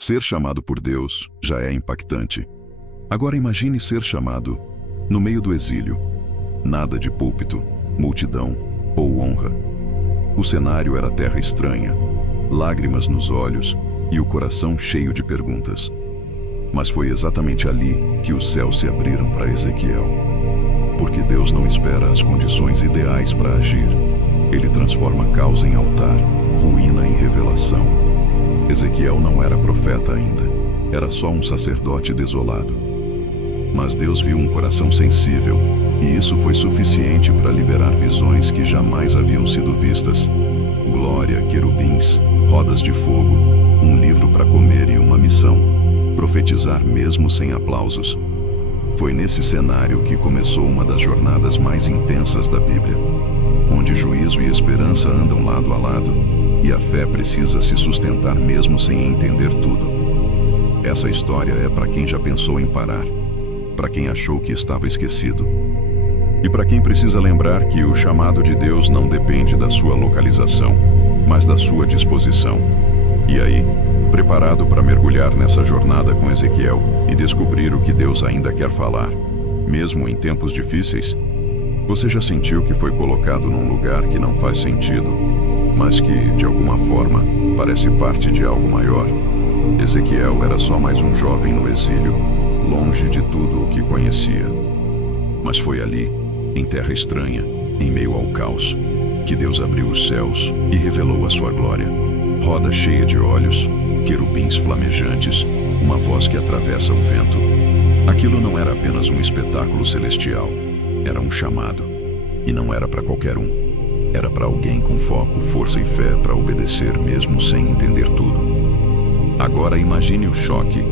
Ser chamado por Deus já é impactante. Agora imagine ser chamado no meio do exílio. Nada de púlpito, multidão ou honra. O cenário era terra estranha, lágrimas nos olhos e o coração cheio de perguntas. Mas foi exatamente ali que os céus se abriram para Ezequiel. Porque Deus não espera as condições ideais para agir. Ele transforma causa em altar, ruína em revelação. Ezequiel não era profeta ainda, era só um sacerdote desolado. Mas Deus viu um coração sensível, e isso foi suficiente para liberar visões que jamais haviam sido vistas. Glória, querubins, rodas de fogo, um livro para comer e uma missão: profetizar mesmo sem aplausos. Foi nesse cenário que começou uma das jornadas mais intensas da Bíblia, onde juízo e esperança andam lado a lado, e a fé precisa se sustentar mesmo sem entender tudo. Essa história é para quem já pensou em parar, para quem achou que estava esquecido, e para quem precisa lembrar que o chamado de Deus não depende da sua localização, mas da sua disposição. E aí, preparado para mergulhar nessa jornada com Ezequiel e descobrir o que Deus ainda quer falar, mesmo em tempos difíceis? Você já sentiu que foi colocado num lugar que não faz sentido, mas que, de alguma forma, parece parte de algo maior? Ezequiel era só mais um jovem no exílio, longe de tudo o que conhecia. Mas foi ali, em terra estranha, em meio ao caos, que Deus abriu os céus e revelou a sua glória. Roda cheia de olhos, querubins flamejantes, uma voz que atravessa o vento. Aquilo não era apenas um espetáculo celestial, era um chamado. E não era para qualquer um. Era para alguém com foco, força e fé para obedecer mesmo sem entender tudo. Agora imagine o choque.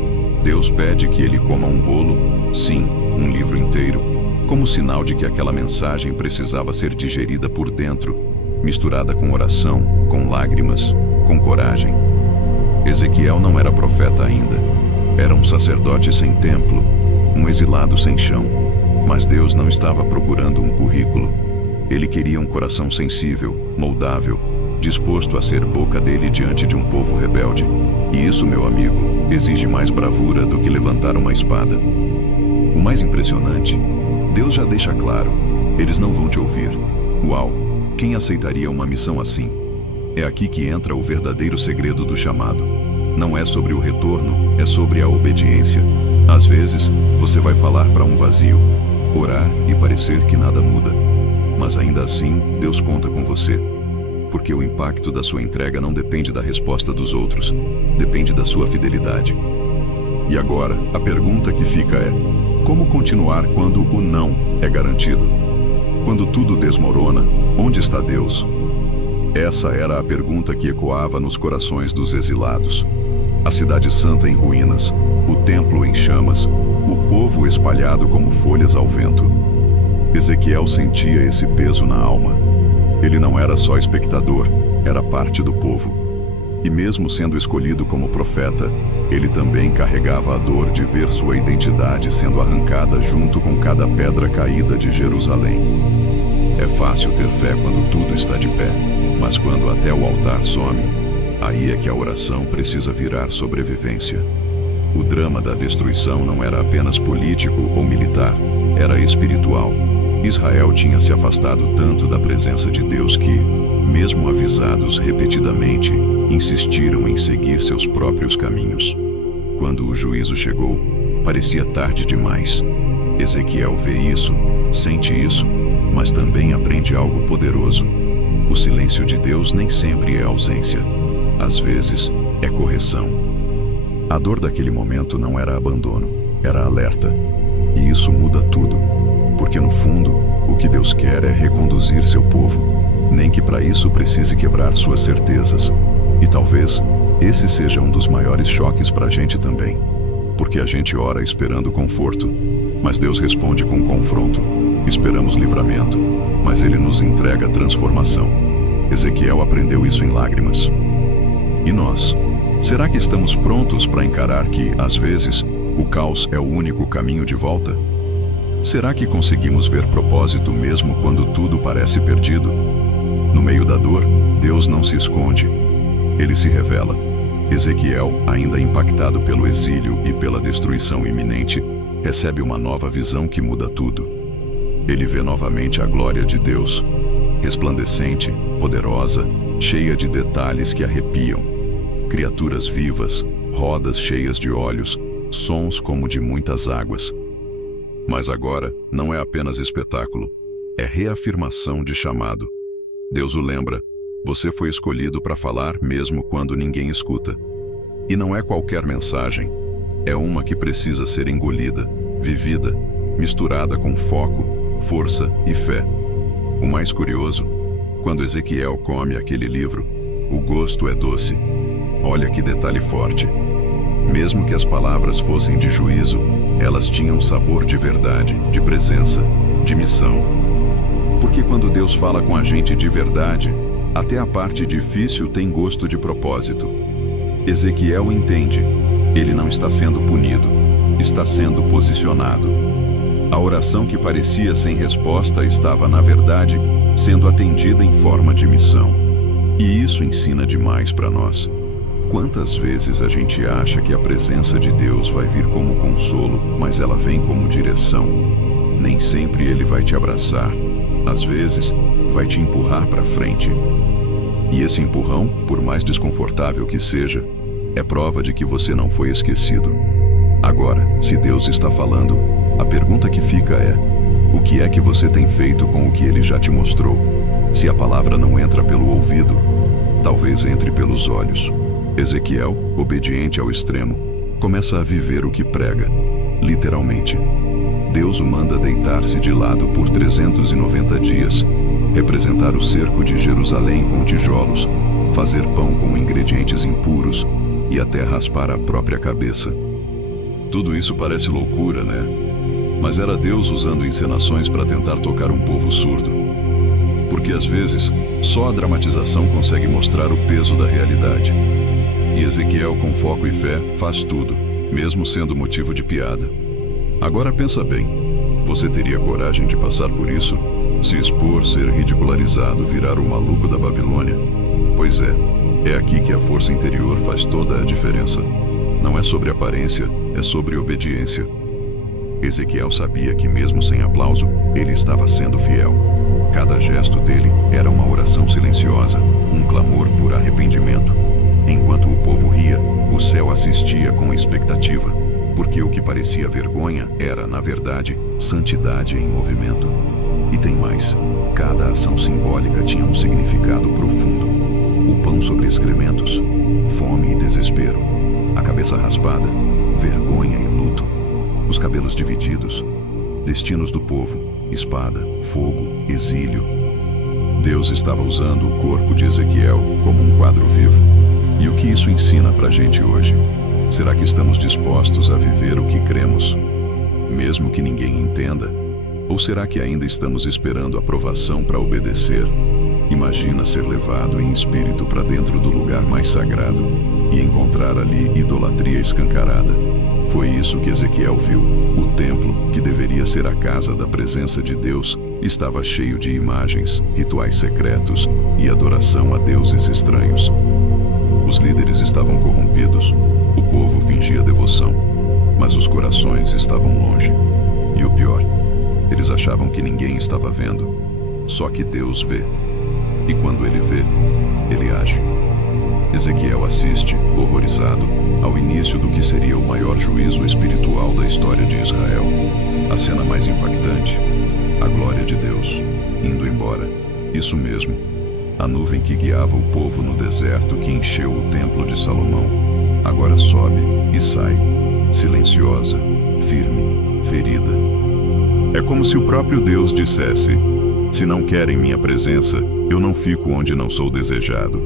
Deus pede que ele coma um rolo, sim, um livro inteiro, como sinal de que aquela mensagem precisava ser digerida por dentro, misturada com oração, com lágrimas, com coragem. Ezequiel não era profeta ainda. Era um sacerdote sem templo, um exilado sem chão. Mas Deus não estava procurando um currículo. Ele queria um coração sensível, moldável, disposto a ser boca dele diante de um povo rebelde. E isso, meu amigo, exige mais bravura do que levantar uma espada. O mais impressionante, Deus já deixa claro: eles não vão te ouvir. Uau! Quem aceitaria uma missão assim? É aqui que entra o verdadeiro segredo do chamado. Não é sobre o retorno, é sobre a obediência. Às vezes, você vai falar para um vazio, orar e parecer que nada muda. Mas ainda assim, Deus conta com você. Porque o impacto da sua entrega não depende da resposta dos outros, depende da sua fidelidade. E agora, a pergunta que fica é: como continuar quando o não é garantido? Quando tudo desmorona, onde está Deus? Essa era a pergunta que ecoava nos corações dos exilados. A cidade santa em ruínas, o templo em chamas, o povo espalhado como folhas ao vento. Ezequiel sentia esse peso na alma. Ele não era só espectador, era parte do povo. E mesmo sendo escolhido como profeta, ele também carregava a dor de ver sua identidade sendo arrancada junto com cada pedra caída de Jerusalém. É fácil ter fé quando tudo está de pé, mas quando até o altar some, aí é que a oração precisa virar sobrevivência. O drama da destruição não era apenas político ou militar, era espiritual. Israel tinha se afastado tanto da presença de Deus que, mesmo avisados repetidamente, insistiram em seguir seus próprios caminhos. Quando o juízo chegou, parecia tarde demais. Ezequiel vê isso, sente isso, mas também aprende algo poderoso. O silêncio de Deus nem sempre é ausência. Às vezes, é correção. A dor daquele momento não era abandono, era alerta. E isso muda tudo. Porque no fundo, o que Deus quer é reconduzir seu povo, nem que para isso precise quebrar suas certezas. E talvez esse seja um dos maiores choques para a gente também, porque a gente ora esperando conforto, mas Deus responde com confronto. Esperamos livramento, mas Ele nos entrega transformação. Ezequiel aprendeu isso em lágrimas. E nós? Será que estamos prontos para encarar que, às vezes, o caos é o único caminho de volta? Será que conseguimos ver propósito mesmo quando tudo parece perdido? No meio da dor, Deus não se esconde. Ele se revela. Ezequiel, ainda impactado pelo exílio e pela destruição iminente, recebe uma nova visão que muda tudo. Ele vê novamente a glória de Deus, resplandecente, poderosa, cheia de detalhes que arrepiam. Criaturas vivas, rodas cheias de olhos, sons como de muitas águas. Mas agora não é apenas espetáculo, é reafirmação de chamado. Deus o lembra: você foi escolhido para falar mesmo quando ninguém escuta. E não é qualquer mensagem, é uma que precisa ser engolida, vivida, misturada com foco, força e fé. O mais curioso, quando Ezequiel come aquele livro, o gosto é doce. Olha que detalhe forte. Mesmo que as palavras fossem de juízo, elas tinham sabor de verdade, de presença, de missão. Porque quando Deus fala com a gente de verdade, até a parte difícil tem gosto de propósito. Ezequiel entende, ele não está sendo punido, está sendo posicionado. A oração que parecia sem resposta estava, na verdade, sendo atendida em forma de missão. E isso ensina demais para nós. Quantas vezes a gente acha que a presença de Deus vai vir como consolo, mas ela vem como direção. Nem sempre Ele vai te abraçar. Às vezes, vai te empurrar para frente. E esse empurrão, por mais desconfortável que seja, é prova de que você não foi esquecido. Agora, se Deus está falando, a pergunta que fica é: o que é que você tem feito com o que Ele já te mostrou? Se a palavra não entra pelo ouvido, talvez entre pelos olhos. Ezequiel, obediente ao extremo, começa a viver o que prega, literalmente. Deus o manda deitar-se de lado por 390 dias, representar o cerco de Jerusalém com tijolos, fazer pão com ingredientes impuros e até raspar a própria cabeça. Tudo isso parece loucura, né? Mas era Deus usando encenações para tentar tocar um povo surdo. Porque às vezes, só a dramatização consegue mostrar o peso da realidade. E Ezequiel, com foco e fé, faz tudo, mesmo sendo motivo de piada. Agora pensa bem, você teria coragem de passar por isso? Se expor, ser ridicularizado, virar o maluco da Babilônia? Pois é aqui que a força interior faz toda a diferença. Não é sobre aparência, é sobre obediência. Ezequiel sabia que mesmo sem aplauso, ele estava sendo fiel. Cada gesto dele era uma oração silenciosa, um clamor por arrependimento. Enquanto o povo ria, o céu assistia com expectativa, porque o que parecia vergonha era, na verdade, santidade em movimento. E tem mais, cada ação simbólica tinha um significado profundo. O pão sobre excrementos, fome e desespero, a cabeça raspada, vergonha e luto, os cabelos divididos, destinos do povo, espada, fogo, exílio. Deus estava usando o corpo de Ezequiel como um quadro vivo. E o que isso ensina pra gente hoje? Será que estamos dispostos a viver o que cremos, mesmo que ninguém entenda? Ou será que ainda estamos esperando aprovação para obedecer? Imagina ser levado em espírito para dentro do lugar mais sagrado e encontrar ali idolatria escancarada. Foi isso que Ezequiel viu. O templo, que deveria ser a casa da presença de Deus, estava cheio de imagens, rituais secretos e adoração a deuses estranhos. Os líderes estavam corrompidos, o povo fingia devoção, mas os corações estavam longe. E o pior, eles achavam que ninguém estava vendo, só que Deus vê. E quando Ele vê, Ele age. Ezequiel assiste, horrorizado, ao início do que seria o maior juízo espiritual da história de Israel. A cena mais impactante, a glória de Deus, indo embora. Isso mesmo. A nuvem que guiava o povo no deserto que encheu o templo de Salomão, agora sobe e sai, silenciosa, firme, ferida. É como se o próprio Deus dissesse: se não querem minha presença, eu não fico onde não sou desejado.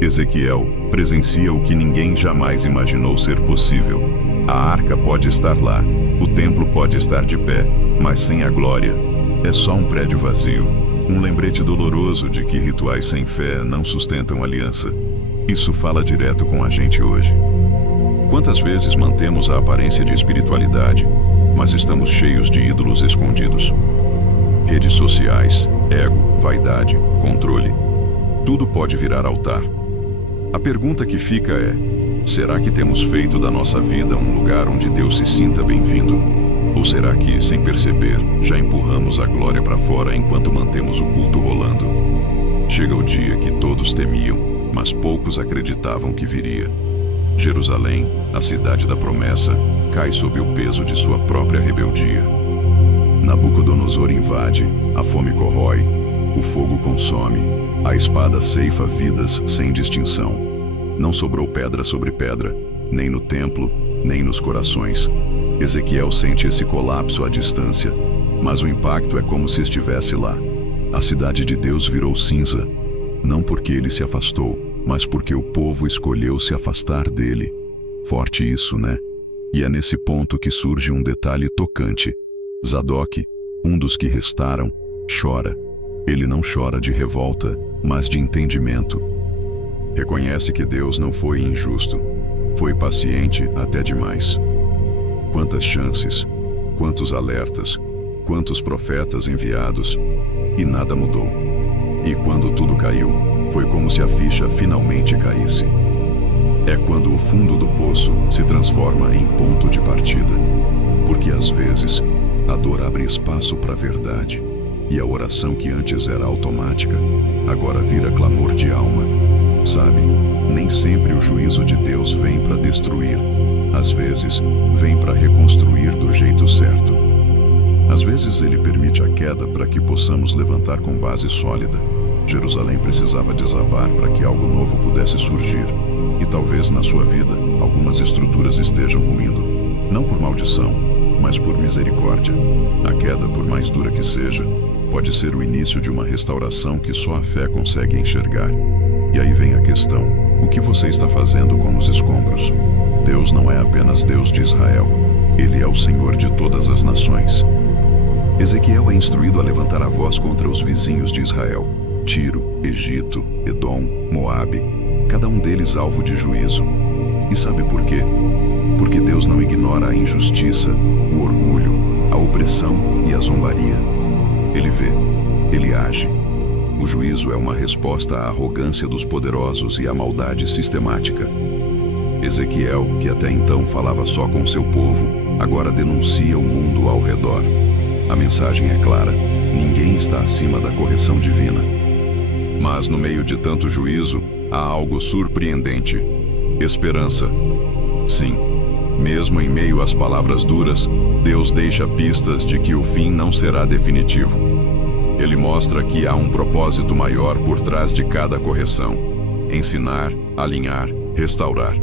Ezequiel presencia o que ninguém jamais imaginou ser possível. A arca pode estar lá, o templo pode estar de pé, mas sem a glória, é só um prédio vazio. Um lembrete doloroso de que rituais sem fé não sustentam aliança. Isso fala direto com a gente hoje. Quantas vezes mantemos a aparência de espiritualidade, mas estamos cheios de ídolos escondidos? Redes sociais, ego, vaidade, controle. Tudo pode virar altar. A pergunta que fica é: Será que temos feito da nossa vida um lugar onde Deus se sinta bem-vindo? Ou será que, sem perceber, já empurramos a glória para fora enquanto mantemos o culto rolando? Chega o dia que todos temiam, mas poucos acreditavam que viria. Jerusalém, a cidade da promessa, cai sob o peso de sua própria rebeldia. Nabucodonosor invade, a fome corrói, o fogo consome, a espada ceifa vidas sem distinção. Não sobrou pedra sobre pedra, nem no templo, nem nos corações. Ezequiel sente esse colapso à distância, mas o impacto é como se estivesse lá. A cidade de Deus virou cinza, não porque ele se afastou, mas porque o povo escolheu se afastar dele. Forte isso, né? E é nesse ponto que surge um detalhe tocante. Zadok, um dos que restaram, chora. Ele não chora de revolta, mas de entendimento. Reconhece que Deus não foi injusto. Foi paciente até demais. Quantas chances, quantos alertas, quantos profetas enviados, e nada mudou. E quando tudo caiu, foi como se a ficha finalmente caísse. É quando o fundo do poço se transforma em ponto de partida. Porque às vezes, a dor abre espaço para a verdade. E a oração que antes era automática, agora vira clamor de alma. Sabe, nem sempre o juízo de Deus vem para destruir. Às vezes, vem para reconstruir do jeito certo. Às vezes ele permite a queda para que possamos levantar com base sólida. Jerusalém precisava desabar para que algo novo pudesse surgir. E talvez na sua vida, algumas estruturas estejam ruindo. Não por maldição, mas por misericórdia. A queda, por mais dura que seja, pode ser o início de uma restauração que só a fé consegue enxergar. E aí vem a questão: o que você está fazendo com os escombros? Deus não é apenas Deus de Israel, Ele é o Senhor de todas as nações. Ezequiel é instruído a levantar a voz contra os vizinhos de Israel: Tiro, Egito, Edom, Moabe, cada um deles alvo de juízo. E sabe por quê? Porque Deus não ignora a injustiça, o orgulho, a opressão e a zombaria. Ele vê, Ele age. O juízo é uma resposta à arrogância dos poderosos e à maldade sistemática. Ezequiel, que até então falava só com seu povo, agora denuncia o mundo ao redor. A mensagem é clara: ninguém está acima da correção divina. Mas no meio de tanto juízo, há algo surpreendente: esperança. Sim, mesmo em meio às palavras duras, Deus deixa pistas de que o fim não será definitivo. Ele mostra que há um propósito maior por trás de cada correção: ensinar, alinhar, restaurar.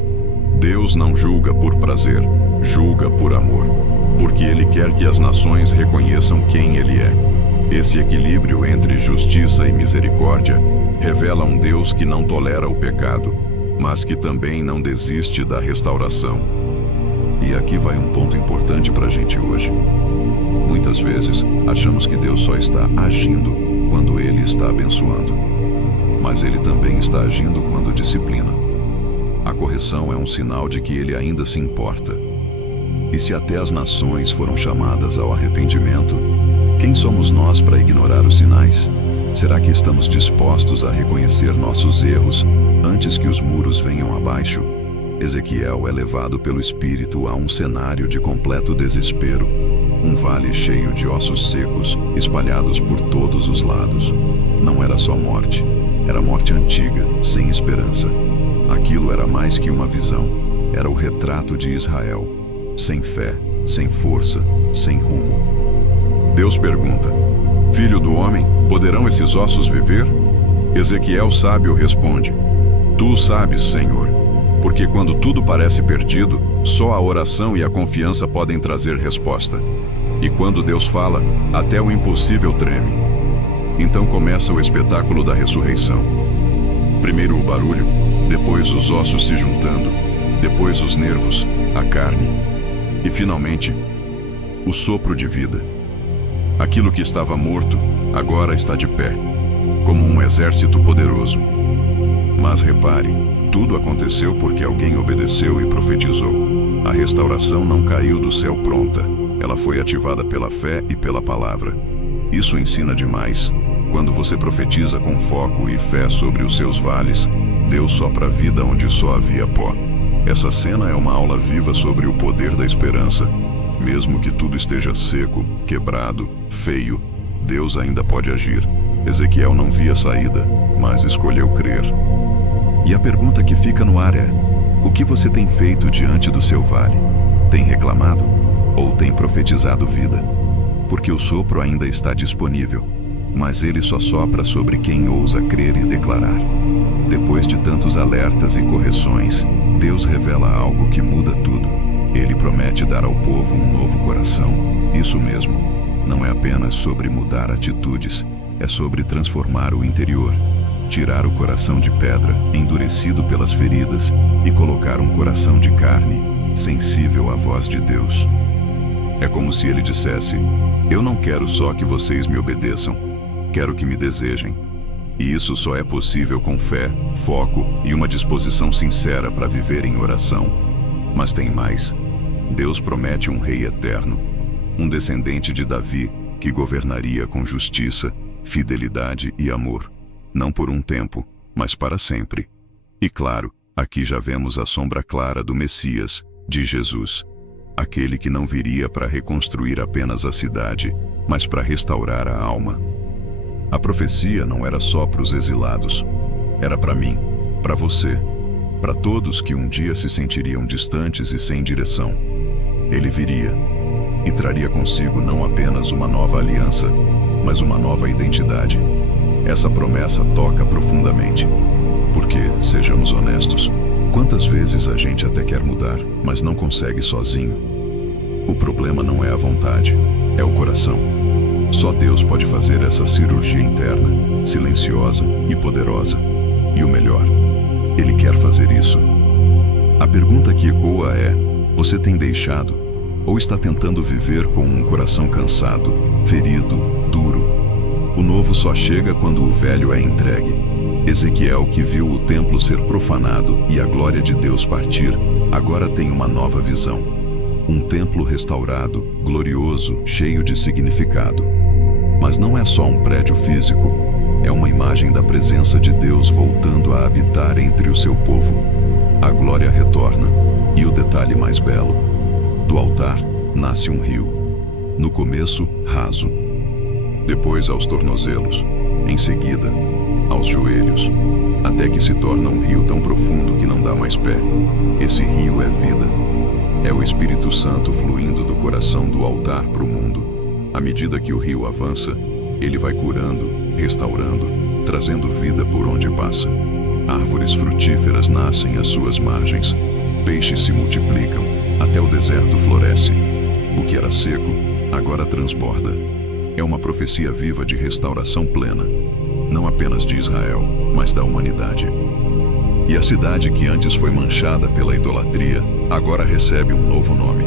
Deus não julga por prazer, julga por amor, porque Ele quer que as nações reconheçam quem Ele é. Esse equilíbrio entre justiça e misericórdia revela um Deus que não tolera o pecado, mas que também não desiste da restauração. E aqui vai um ponto importante para a gente hoje. Muitas vezes, achamos que Deus só está agindo quando Ele está abençoando. Mas Ele também está agindo quando disciplina. A correção é um sinal de que Ele ainda se importa. E se até as nações foram chamadas ao arrependimento, quem somos nós para ignorar os sinais? Será que estamos dispostos a reconhecer nossos erros antes que os muros venham abaixo? Ezequiel é levado pelo Espírito a um cenário de completo desespero. Um vale cheio de ossos secos, espalhados por todos os lados. Não era só morte, era morte antiga, sem esperança. Aquilo era mais que uma visão, era o retrato de Israel, sem fé, sem força, sem rumo. Deus pergunta: Filho do homem, poderão esses ossos viver? Ezequiel sábio responde: Tu sabes, Senhor, porque quando tudo parece perdido, só a oração e a confiança podem trazer resposta. E quando Deus fala, até o impossível treme. Então começa o espetáculo da ressurreição. Primeiro o barulho, depois os ossos se juntando, depois os nervos, a carne, e finalmente, o sopro de vida. Aquilo que estava morto, agora está de pé, como um exército poderoso. Mas repare, tudo aconteceu porque alguém obedeceu e profetizou. A restauração não caiu do céu pronta. Ela foi ativada pela fé e pela palavra. Isso ensina demais. Quando você profetiza com foco e fé sobre os seus vales, Deus sopra vida onde só havia pó. Essa cena é uma aula viva sobre o poder da esperança. Mesmo que tudo esteja seco, quebrado, feio, Deus ainda pode agir. Ezequiel não via saída, mas escolheu crer. E a pergunta que fica no ar é: o que você tem feito diante do seu vale? Tem reclamado? Ou tem profetizado vida? Porque o sopro ainda está disponível, mas ele só sopra sobre quem ousa crer e declarar. Depois de tantos alertas e correções, Deus revela algo que muda tudo. Ele promete dar ao povo um novo coração. Isso mesmo, não é apenas sobre mudar atitudes, é sobre transformar o interior. Tirar o coração de pedra, endurecido pelas feridas, e colocar um coração de carne, sensível à voz de Deus. É como se ele dissesse: eu não quero só que vocês me obedeçam, quero que me desejem. E isso só é possível com fé, foco e uma disposição sincera para viver em oração. Mas tem mais. Deus promete um rei eterno, um descendente de Davi que governaria com justiça, fidelidade e amor, não por um tempo, mas para sempre. E claro, aqui já vemos a sombra clara do Messias, de Jesus, aquele que não viria para reconstruir apenas a cidade, mas para restaurar a alma. A profecia não era só para os exilados, era para mim, para você, para todos que um dia se sentiriam distantes e sem direção. Ele viria e traria consigo não apenas uma nova aliança, mas uma nova identidade. Essa promessa toca profundamente, porque, sejamos honestos, quantas vezes a gente até quer mudar, mas não consegue sozinho? O problema não é a vontade, é o coração. Só Deus pode fazer essa cirurgia interna, silenciosa e poderosa. E o melhor, Ele quer fazer isso. A pergunta que ecoa é: você tem deixado ou está tentando viver com um coração cansado, ferido, duro? O novo só chega quando o velho é entregue. Ezequiel, que viu o templo ser profanado e a glória de Deus partir, agora tem uma nova visão. Um templo restaurado, glorioso, cheio de significado. Mas não é só um prédio físico, é uma imagem da presença de Deus voltando a habitar entre o seu povo. A glória retorna, e o detalhe mais belo: do altar nasce um rio. No começo, raso. Depois aos tornozelos. Em seguida, aos joelhos. Até que se torna um rio tão profundo que não dá mais pé. Esse rio é vida. É o Espírito Santo fluindo do coração do altar para o mundo. À medida que o rio avança, ele vai curando, restaurando, trazendo vida por onde passa. Árvores frutíferas nascem às suas margens. Peixes se multiplicam, até o deserto floresce. O que era seco, agora transborda. É uma profecia viva de restauração plena, não apenas de Israel, mas da humanidade. E a cidade que antes foi manchada pela idolatria, agora recebe um novo nome.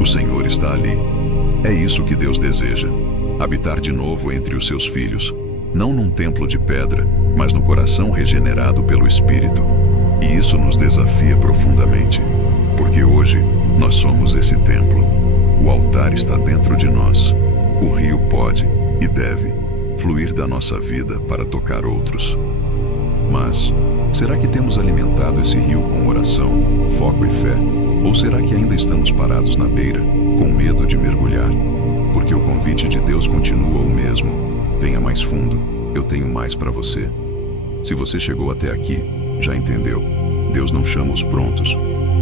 O Senhor está ali. É isso que Deus deseja: habitar de novo entre os seus filhos, não num templo de pedra, mas no coração regenerado pelo Espírito. E isso nos desafia profundamente, porque hoje nós somos esse templo. O altar está dentro de nós. O rio pode e deve fluir da nossa vida para tocar outros. Mas, será que temos alimentado esse rio com oração, foco e fé? Ou será que ainda estamos parados na beira, com medo de mergulhar? Porque o convite de Deus continua o mesmo: venha mais fundo, eu tenho mais para você. Se você chegou até aqui, já entendeu. Deus não chama os prontos,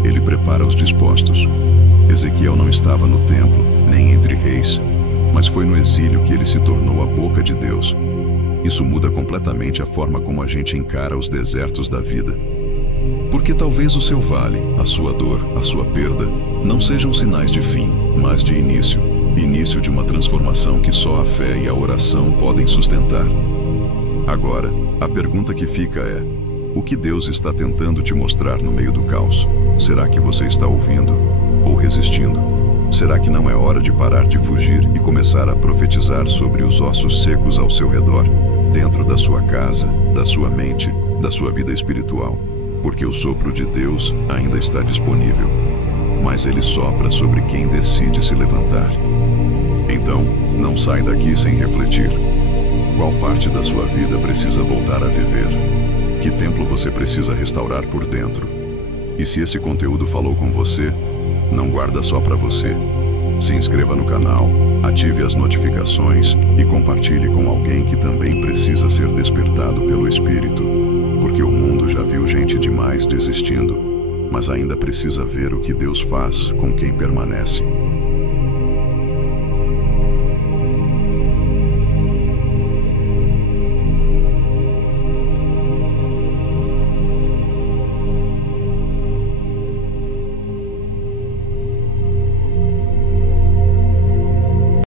Ele prepara os dispostos. Ezequiel não estava no templo, nem entre reis, mas foi no exílio que ele se tornou a boca de Deus. Isso muda completamente a forma como a gente encara os desertos da vida. Porque talvez o seu vale, a sua dor, a sua perda, não sejam sinais de fim, mas de início. Início de uma transformação que só a fé e a oração podem sustentar. Agora, a pergunta que fica é: o que Deus está tentando te mostrar no meio do caos? Será que você está ouvindo ou resistindo? Será que não é hora de parar de fugir e começar a profetizar sobre os ossos secos ao seu redor, dentro da sua casa, da sua mente, da sua vida espiritual? Porque o sopro de Deus ainda está disponível, mas ele sopra sobre quem decide se levantar. Então, não sai daqui sem refletir. Qual parte da sua vida precisa voltar a viver? Que templo você precisa restaurar por dentro? E se esse conteúdo falou com você, não guarda só para você. Se inscreva no canal, ative as notificações e compartilhe com alguém que também precisa ser despertado pelo Espírito. Porque o mundo já viu gente demais desistindo, mas ainda precisa ver o que Deus faz com quem permanece.